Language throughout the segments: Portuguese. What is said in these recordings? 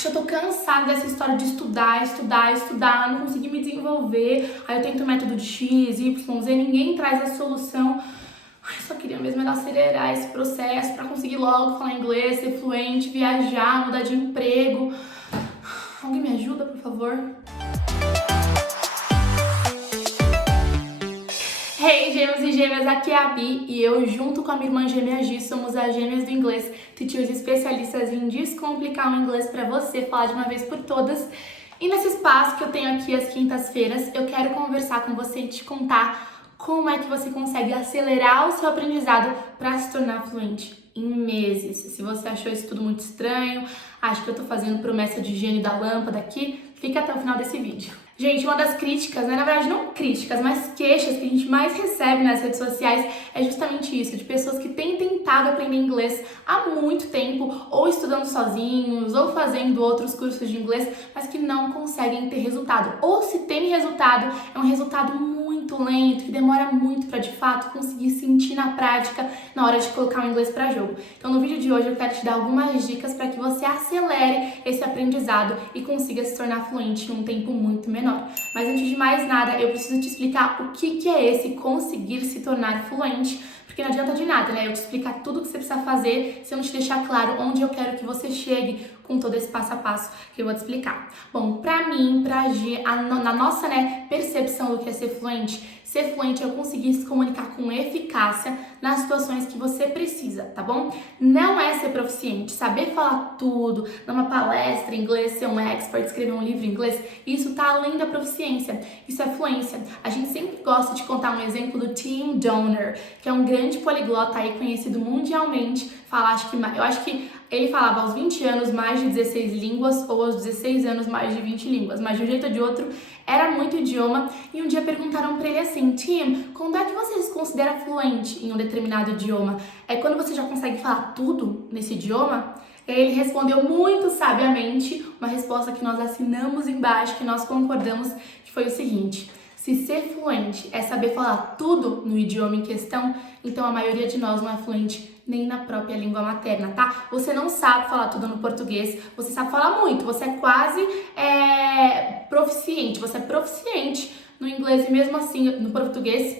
já tô cansada dessa história de estudar, não consegui me desenvolver. Aí eu tento o método de X, Y, Z, ninguém traz a solução. Ai, eu só queria mesmo era acelerar esse processo pra conseguir logo falar inglês, ser fluente, viajar, mudar de emprego. Alguém me ajuda, por favor? Hey, gêmeos e gêmeas, aqui é a Bi e eu, junto com a minha irmã gêmea Gi, somos as gêmeas do inglês, teachers especialistas em descomplicar o inglês pra você falar de uma vez por todas. E nesse espaço que eu tenho aqui às quintas-feiras, eu quero conversar com você e te contar como é que você consegue acelerar o seu aprendizado para se tornar fluente em meses. Se você achou isso tudo muito estranho, acha que eu tô fazendo promessa de gênio da lâmpada aqui, fica até o final desse vídeo. Gente, uma das críticas, né, na verdade não críticas, mas queixas que a gente mais recebe nas redes sociais é justamente isso, de pessoas que têm tentado aprender inglês há muito tempo, ou estudando sozinhos, ou fazendo outros cursos de inglês, mas que não conseguem ter resultado. Ou se tem resultado, é um resultado muito lento, que demora muito para de fato conseguir sentir na prática na hora de colocar o inglês para jogo. Então no vídeo de hoje eu quero te dar algumas dicas para que você acelere esse aprendizado e consiga se tornar fluente em um tempo muito menor. Mas antes de mais nada, eu preciso te explicar o que é esse conseguir se tornar fluente, porque não adianta de nada, né? Eu te explicar tudo o que você precisa fazer se eu não te deixar claro onde eu quero que você chegue com todo esse passo a passo que eu vou te explicar. Bom, pra mim, pra Gi, na nossa, né, percepção do que é ser fluente é eu conseguir se comunicar com eficácia nas situações que você precisa, tá bom? Não é ser proficiente, saber falar tudo, dar uma palestra em inglês, ser um expert, escrever um livro em inglês, isso tá além da proficiência, isso é fluência. A gente sempre gosta de contar um exemplo do Tim Donner, que é um grande poliglota aí conhecido mundialmente, eu acho que ele falava aos 20 anos mais de 16 línguas ou aos 16 anos mais de 20 línguas, mas de um jeito ou de outro era muito idioma. E um dia perguntaram pra ele assim: Tim, quando é que você se considera fluente em um determinado idioma? É quando você já consegue falar tudo nesse idioma? E aí ele respondeu muito sabiamente uma resposta que nós assinamos embaixo, que nós concordamos, que foi o seguinte: se ser fluente é saber falar tudo no idioma em questão, então a maioria de nós não é fluente nem na própria língua materna, tá? Você não sabe falar tudo no português, você sabe falar muito, você é quase proficiente, você é proficiente no inglês e mesmo assim, no português,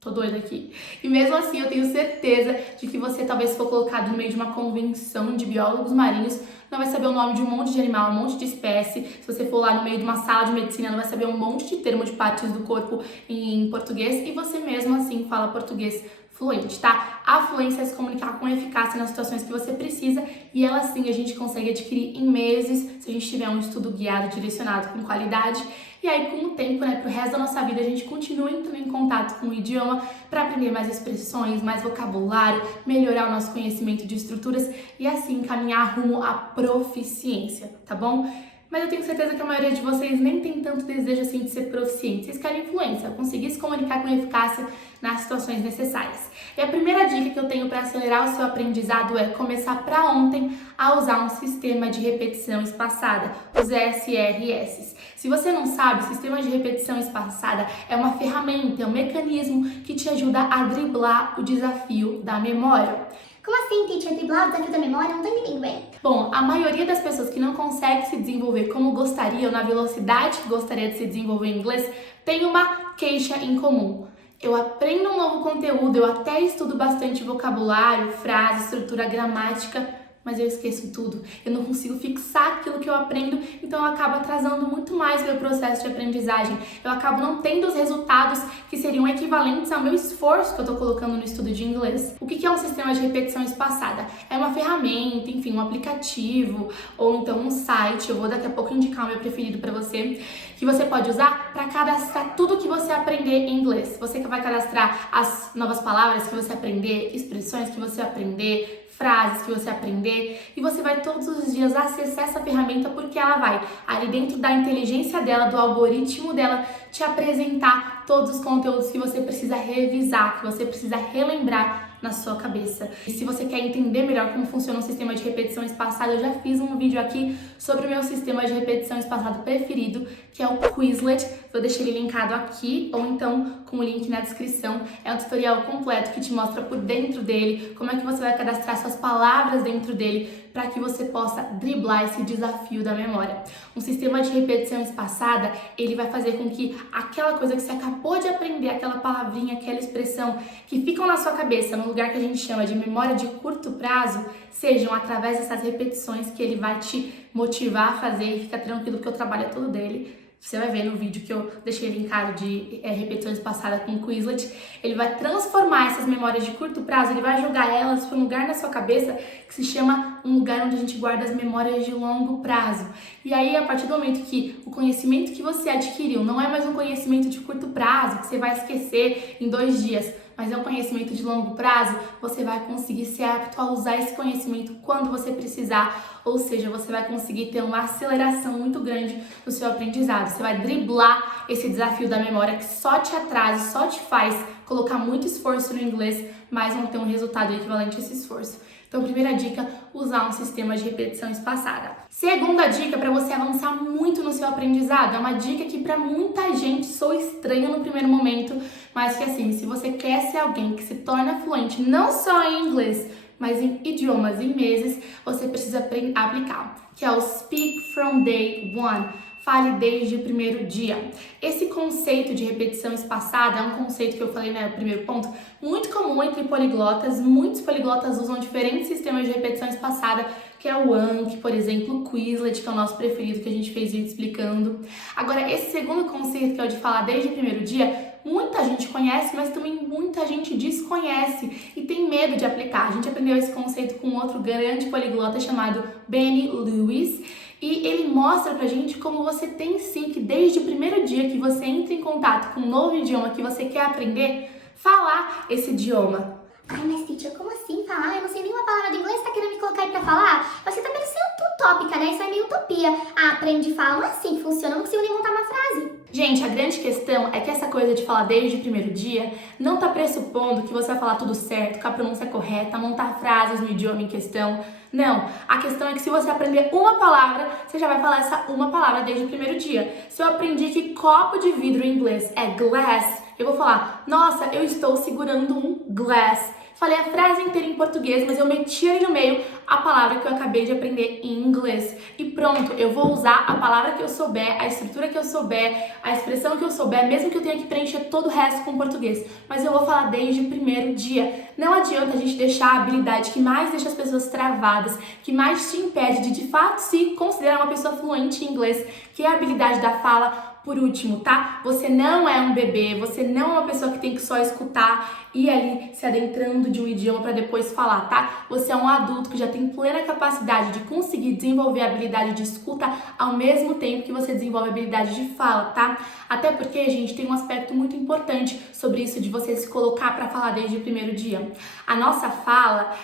tô doida aqui. E mesmo assim eu tenho certeza de que você talvez for colocado no meio de uma convenção de biólogos marinhos, não vai saber o nome de um monte de animal, um monte de espécie. Se você for lá no meio de uma sala de medicina, não vai saber um monte de termo de partes do corpo em português e você mesmo assim fala português fluente, tá? A fluência é se comunicar com eficácia nas situações que você precisa e ela sim a gente consegue adquirir em meses se a gente tiver um estudo guiado, direcionado com qualidade. E aí, com o tempo, né, pro resto da nossa vida, a gente continua entrando em contato com o idioma para aprender mais expressões, mais vocabulário, melhorar o nosso conhecimento de estruturas e assim caminhar rumo à proficiência, tá bom? Mas eu tenho certeza que a maioria de vocês nem tem tanto desejo assim de ser proficiente. Vocês querem influência, conseguir se comunicar com eficácia nas situações necessárias. E a primeira dica que eu tenho para acelerar o seu aprendizado é começar para ontem a usar um sistema de repetição espaçada, os SRS. Se você não sabe, o sistema de repetição espaçada é uma ferramenta, é um mecanismo que te ajuda a driblar o desafio da memória. Como assim, teacher? Driblar o desafio da memória? Não tô entendendo bem. Bom, a maioria das pessoas que não consegue se desenvolver como gostaria ou na velocidade que gostaria de se desenvolver em inglês tem uma queixa em comum. Eu aprendo um novo conteúdo, eu até estudo bastante vocabulário, frase, estrutura, gramática, mas eu esqueço tudo. Eu não consigo fixar aquilo que eu aprendo, então eu acabo atrasando muito mais o meu processo de aprendizagem. Eu acabo não tendo os resultados que seriam equivalentes ao meu esforço que eu tô colocando no estudo de inglês. O que é um sistema de repetição espaçada? É uma ferramenta, enfim, um aplicativo ou então um site. Eu vou daqui a pouco indicar o meu preferido para você, que você pode usar para cadastrar tudo que você aprender em inglês. Você que vai cadastrar as novas palavras que você aprender, expressões que você aprender, frases que você aprender, e você vai todos os dias acessar essa ferramenta porque ela vai, ali dentro da inteligência dela, do algoritmo dela, te apresentar todos os conteúdos que você precisa revisar, que você precisa relembrar na sua cabeça. E se você quer entender melhor como funciona um sistema de repetição espaçada, eu já fiz um vídeo aqui sobre o meu sistema de repetição espaçada preferido, que é o Quizlet. Vou deixar ele linkado aqui, ou então com o link na descrição. É um tutorial completo que te mostra por dentro dele, como é que você vai cadastrar suas palavras dentro dele, para que você possa driblar esse desafio da memória. Um sistema de repetição espaçada, ele vai fazer com que aquela coisa que você acabou de aprender, aquela palavrinha, aquela expressão que ficam na sua cabeça, no lugar que a gente chama de memória de curto prazo, sejam através dessas repetições que ele vai te motivar a fazer, e fica tranquilo que o trabalho é todo dele. Você vai ver no vídeo que eu deixei linkado de repetições passadas com o Quizlet. Ele vai transformar essas memórias de curto prazo, ele vai jogar elas para um lugar na sua cabeça que se chama um lugar onde a gente guarda as memórias de longo prazo. E aí, a partir do momento que o conhecimento que você adquiriu não é mais um conhecimento de curto prazo, que você vai esquecer em 2 dias, mas é um conhecimento de longo prazo, você vai conseguir ser apto a usar esse conhecimento quando você precisar, ou seja, você vai conseguir ter uma aceleração muito grande no seu aprendizado. Você vai driblar esse desafio da memória que só te atrasa, só te faz colocar muito esforço no inglês, mas não ter um resultado equivalente a esse esforço. Então, primeira dica, usar um sistema de repetição espaçada. Segunda dica, para você avançar muito no seu aprendizado, é uma dica que para muita gente soa estranha no primeiro momento, mas que assim, se você quer ser alguém que se torna fluente não só em inglês, mas em idiomas em meses, você precisa aplicar, que é o Speak from Day One. Fale desde o primeiro dia. Esse conceito de repetição espaçada é um conceito que eu falei no primeiro ponto, muito comum entre poliglotas. Muitos poliglotas usam diferentes sistemas de repetição espaçada, que é o Anki, por exemplo, o Quizlet, que é o nosso preferido, que a gente fez vídeo explicando. Agora, esse segundo conceito, que é o de falar desde o primeiro dia, muita gente conhece, mas também muita gente desconhece e tem medo de aplicar. A gente aprendeu esse conceito com outro grande poliglota chamado Benny Lewis, e ele mostra pra gente como você tem sim que desde o primeiro dia que você entra em contato com um novo idioma que você quer aprender, falar esse idioma. Ai, mas teacher, como assim falar? Eu não sei nenhuma palavra de inglês, você tá querendo me colocar aí pra falar? Você tá parecendo utópica, né? Isso é meio utopia. Ah, aprende e fala, não é assim que funciona, eu não consigo nem montar uma frase. Gente, a grande questão é que essa coisa de falar desde o primeiro dia não tá pressupondo que você vai falar tudo certo, com a pronúncia correta, montar frases no idioma em questão. Não, a questão é que se você aprender uma palavra, você já vai falar essa uma palavra desde o primeiro dia. Se eu aprendi que copo de vidro em inglês é glass, eu vou falar, nossa, eu estou segurando um glass. Falei a frase inteira em português, mas eu meti ali no meio a palavra que eu acabei de aprender em inglês. E pronto, eu vou usar a palavra que eu souber, a estrutura que eu souber, a expressão que eu souber, mesmo que eu tenha que preencher todo o resto com português. Mas eu vou falar desde o primeiro dia. Não adianta a gente deixar a habilidade que mais deixa as pessoas travadas, que mais te impede de fato se considerar uma pessoa fluente em inglês, que é a habilidade da fala, por último, tá? Você não é um bebê, você não é uma pessoa que tem que só escutar e ir ali se adentrando de um idioma para depois falar, tá? Você é um adulto que já tem plena capacidade de conseguir desenvolver a habilidade de escuta ao mesmo tempo que você desenvolve a habilidade de fala, tá? Até porque, gente, tem um aspecto muito importante sobre isso de você se colocar para falar desde o primeiro dia. A nossa fala,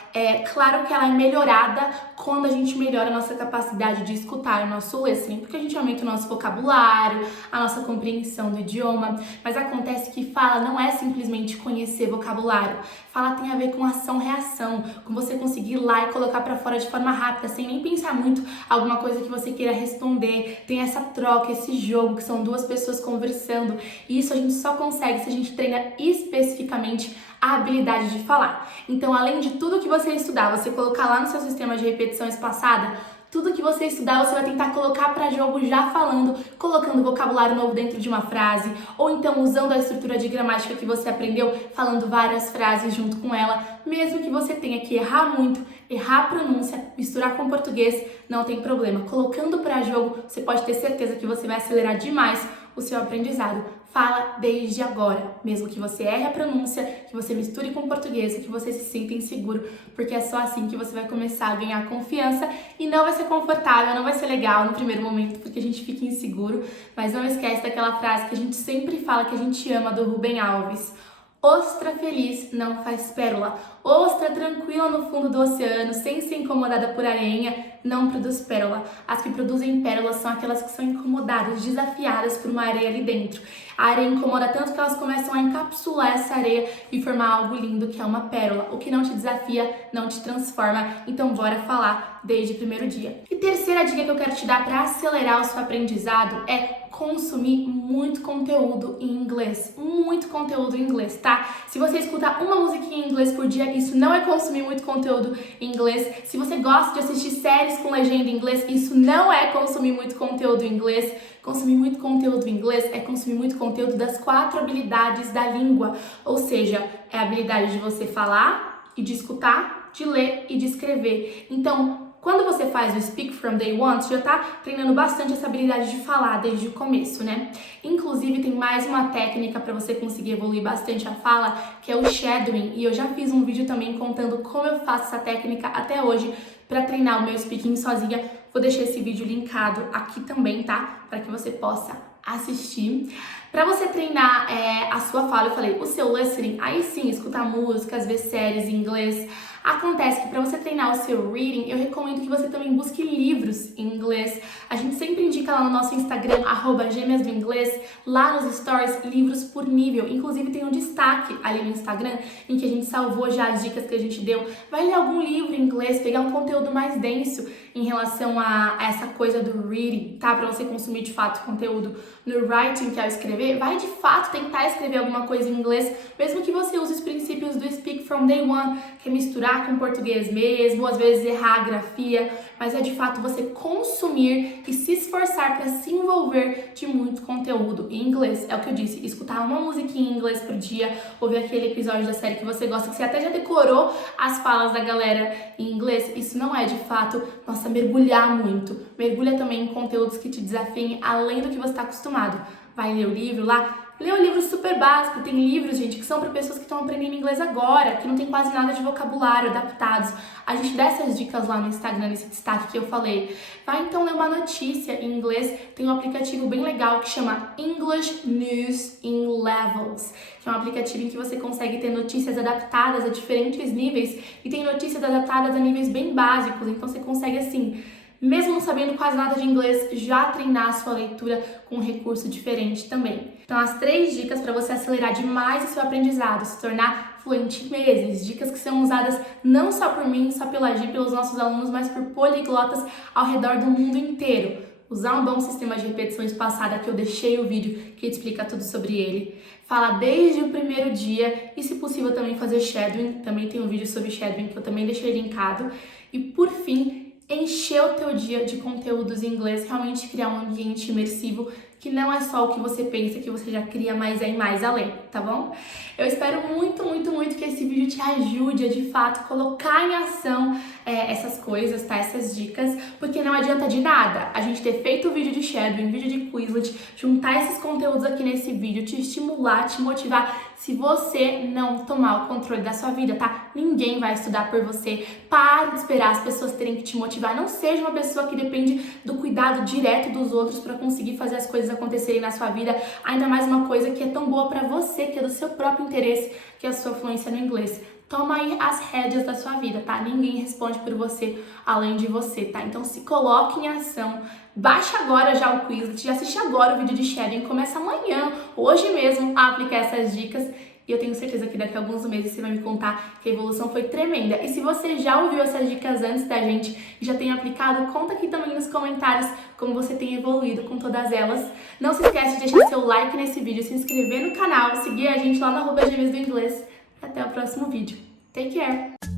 claro que ela é melhorada quando a gente melhora a nossa capacidade de escutar o nosso listening, porque a gente aumenta o nosso vocabulário, a nossa compreensão do idioma, mas acontece que fala não é simplesmente conhecer vocabulário. Fala tem a ver com ação-reação, com você conseguir ir lá e colocar pra fora de forma rápida, sem nem pensar muito alguma coisa que você queira responder. Tem essa troca, esse jogo, que são duas pessoas conversando, e isso a gente só consegue se a gente treina especificamente a habilidade de falar. Então, além de tudo que você estudar, você colocar lá no seu sistema de repetição espaçada, tudo que você estudar, você vai tentar colocar para jogo já falando, colocando vocabulário novo dentro de uma frase, ou então usando a estrutura de gramática que você aprendeu, falando várias frases junto com ela, mesmo que você tenha que errar muito, errar a pronúncia, misturar com português, não tem problema. Colocando para jogo, você pode ter certeza que você vai acelerar demais o seu aprendizado. Fala desde agora, mesmo que você erre a pronúncia, que você misture com português, que você se sinta inseguro, porque é só assim que você vai começar a ganhar confiança e não vai ser confortável, não vai ser legal no primeiro momento, porque a gente fica inseguro, mas não esquece daquela frase que a gente sempre fala que a gente ama, do Rubem Alves. Ostra feliz não faz pérola. Ostra tranquila no fundo do oceano, sem ser incomodada por areia, não produz pérola. As que produzem pérolas são aquelas que são incomodadas, desafiadas por uma areia ali dentro. A areia incomoda tanto que elas começam a encapsular essa areia e formar algo lindo, que é uma pérola. O que não te desafia, não te transforma. Então bora falar desde o primeiro dia. E terceira dica que eu quero te dar para acelerar o seu aprendizado é consumir muito conteúdo em inglês, muito conteúdo em inglês, tá? Se você escutar uma musiquinha em inglês por dia, isso não é consumir muito conteúdo em inglês. Se você gosta de assistir séries com legenda em inglês, isso não é consumir muito conteúdo em inglês. Consumir muito conteúdo em inglês é consumir muito conteúdo das 4 habilidades da língua, ou seja, é a habilidade de você falar e de escutar, de ler e de escrever. Então, quando você faz o Speak from Day One, você já tá treinando bastante essa habilidade de falar desde o começo, né? Inclusive, tem mais uma técnica para você conseguir evoluir bastante a fala, que é o shadowing. E eu já fiz um vídeo também contando como eu faço essa técnica até hoje para treinar o meu speaking sozinha. Vou deixar esse vídeo linkado aqui também, tá? Para que você possa assistir. Para você treinar a sua fala, eu falei, o seu listening, aí sim, escutar músicas, ver séries em inglês. Acontece que para você treinar o seu reading, eu recomendo que você também busque livros em inglês. A gente sempre indica lá no nosso Instagram, @gêmeasdoinglês, lá nos stories, livros por nível. Inclusive tem um destaque ali no Instagram, em que a gente salvou já as dicas que a gente deu. Vai ler algum livro em inglês, pegar um conteúdo mais denso em relação a essa coisa do reading, tá? Para você consumir de fato conteúdo no writing, que é o escrever. Vai de fato tentar escrever alguma coisa em inglês, mesmo que você use os princípios do Speak from Day One, que é misturar com português mesmo, às vezes errar a grafia, mas é de fato você consumir e se esforçar para se envolver de muito conteúdo em inglês. É o que eu disse, escutar uma musiquinha em inglês por dia, ouvir aquele episódio da série que você gosta, que você até já decorou as falas da galera em inglês, isso não é de fato, nossa, mergulhar muito. Mergulha também em conteúdos que te desafiem além do que você está acostumado. Vai ler o livro lá, lê um livro super básico, tem livros, gente, que são para pessoas que estão aprendendo inglês agora, que não tem quase nada de vocabulário adaptados. A gente dá essas dicas lá no Instagram, nesse destaque que eu falei. Vai então ler uma notícia em inglês, tem um aplicativo bem legal que chama English News in Levels, que é um aplicativo em que você consegue ter notícias adaptadas a diferentes níveis e tem notícias adaptadas a níveis bem básicos, então você consegue assim, mesmo não sabendo quase nada de inglês, já treinar a sua leitura com um recurso diferente também. Então, as 3 dicas para você acelerar demais o seu aprendizado, se tornar fluente em meses. Dicas que são usadas não só por mim, só pela Gi, pelos nossos alunos, mas por poliglotas ao redor do mundo inteiro. Usar um bom sistema de repetição espaçada, que eu deixei o vídeo que explica tudo sobre ele. Falar desde o primeiro dia e, se possível, também fazer shadowing. Também tem um vídeo sobre shadowing que eu também deixei linkado. E, por fim, encher o teu dia de conteúdos em inglês, realmente criar um ambiente imersivo que não é só o que você pensa, que você já cria mais aí, mais além, tá bom? Eu espero muito, muito, muito que esse vídeo te ajude a, de fato, colocar em ação essas coisas, tá? Essas dicas, porque não adianta de nada a gente ter feito o vídeo de shadowing, vídeo de Quizlet, juntar esses conteúdos aqui nesse vídeo, te estimular, te motivar, se você não tomar o controle da sua vida, tá? Ninguém vai estudar por você. Pare de esperar as pessoas terem que te motivar. Não seja uma pessoa que depende do cuidado direto dos outros para conseguir fazer as coisas acontecerem na sua vida, ainda mais uma coisa que é tão boa para você, que é do seu próprio interesse, que é a sua fluência no inglês. Toma aí as rédeas da sua vida, tá? Ninguém responde por você além de você, tá? Então se coloque em ação, baixa agora já o Quizlet, já assiste agora o vídeo de shadowing, começa amanhã, hoje mesmo, a aplicar essas dicas. E eu tenho certeza que daqui a alguns meses você vai me contar que a evolução foi tremenda. E se você já ouviu essas dicas antes da gente e já tem aplicado, conta aqui também nos comentários como você tem evoluído com todas elas. Não se esquece de deixar seu like nesse vídeo, se inscrever no canal, seguir a gente lá no @gêmeasdoinglês. Até o próximo vídeo. Take care!